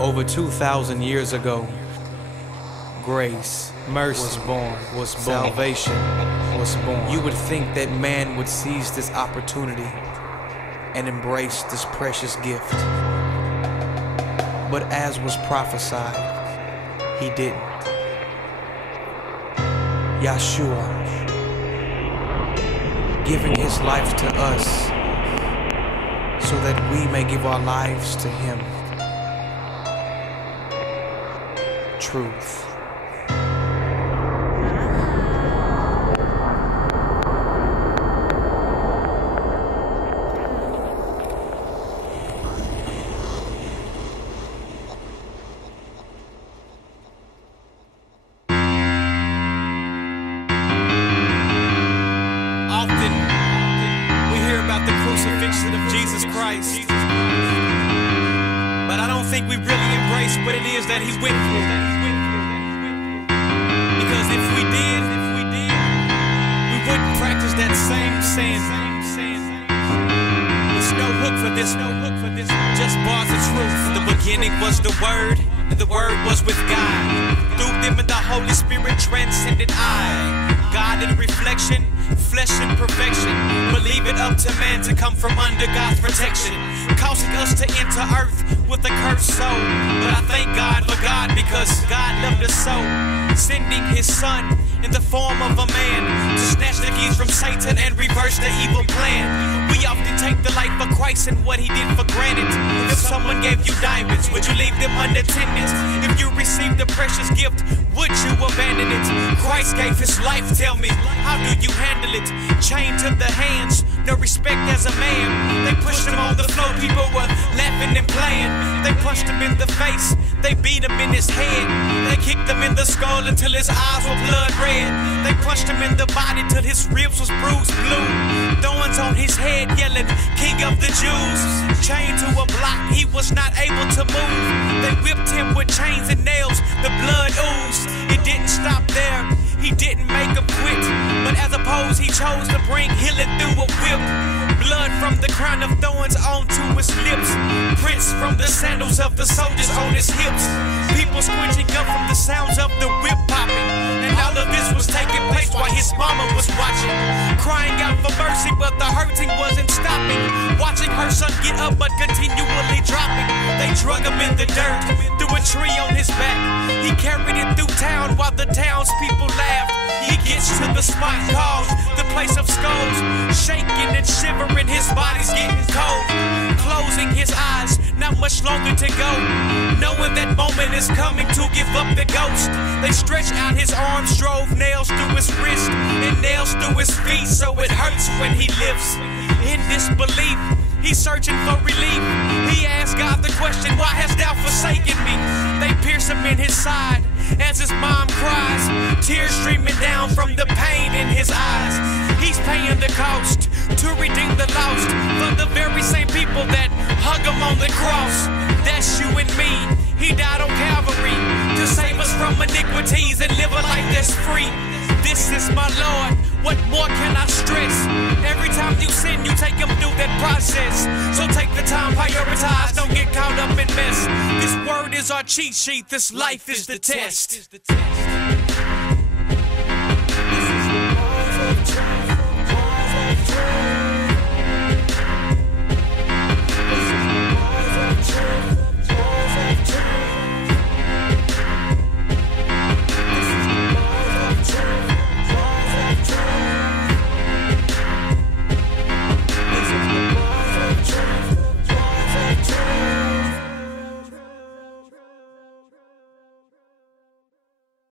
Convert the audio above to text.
Over 2,000 years ago, grace, mercy was born, salvation was born. You would think that man would seize this opportunity and embrace this precious gift. But as was prophesied, he didn't. Yahshua, giving his life to us so that we may give our lives to him. Truth. Often we hear about the crucifixion of Jesus Christ, but I don't think we really embrace what it is that he went through. Because if we did, we wouldn't practice that same sin. There's no hook for this, just bars of truth. The beginning was the Word, and the Word was with God. Through them and the Holy Spirit transcended I. God in reflection, flesh in perfection. Believe it up to man to come from under God's protection, causing us to enter earth with a cursed soul. But I thank God for God, because God loved us so, sending his son in the form of a man to snatch the keys from Satan and reverse the evil plan. We often take the life of Christ and what he did for granted. If someone gave you diamonds, would you leave them unattended? If you received a precious gift, would you abandon it? Christ gave his life, tell me, how do you handle it? Chained to the hands, no respect as a man. They pushed him on the floor, people were laughing and playing. They punched him in the face, they beat him in his head. They kicked him in the skull until his eyes were blood red. They punched him in the body till his ribs was bruised blue. Thorns on his head yelling, King of the Jews. Chained to a block, he was not able to move. They whipped him with chains and nails, the blood oozed. It didn't stop there, he didn't make him quit, but as opposed he chose to bring healing through a whip. Blood from the crown of thorns onto his lips, prints from the sandals of the soldiers on his hips. People squinching up from the sounds of the whip popping, and all of this was taking place while his mama was watching, crying out for mercy, but the hurting wasn't stopping. Watching her son get up but continually dropping. They drug him in the dirt, threw a tree on his back. He carried it through town while the townspeople laughed. He gets to the spot called the place of skulls, shaking and shivering, his body's getting cold. Closing his eyes, not much longer to go, knowing that moment is coming to give up the ghost. They stretched out his arms, drove nails through his wrist and nails through his feet, so it hurts when he lifts. In disbelief, he's searching for relief. He asks God the question, why hast thou forsaken me? They pierce him in his side as his mom cries, tears streaming down from the pain in his eyes. He's paying the cost to redeem the lost, for the very same people that hung him on the cross. That's you and me. He died on Calvary to save us from iniquities and live a life that's free. This is my Lord, what more can I stress? Every time you sin, you take him through that process. So take the time, prioritize, don't get caught up in mess. This word is our cheat sheet, this life is the test. This is the cause of change.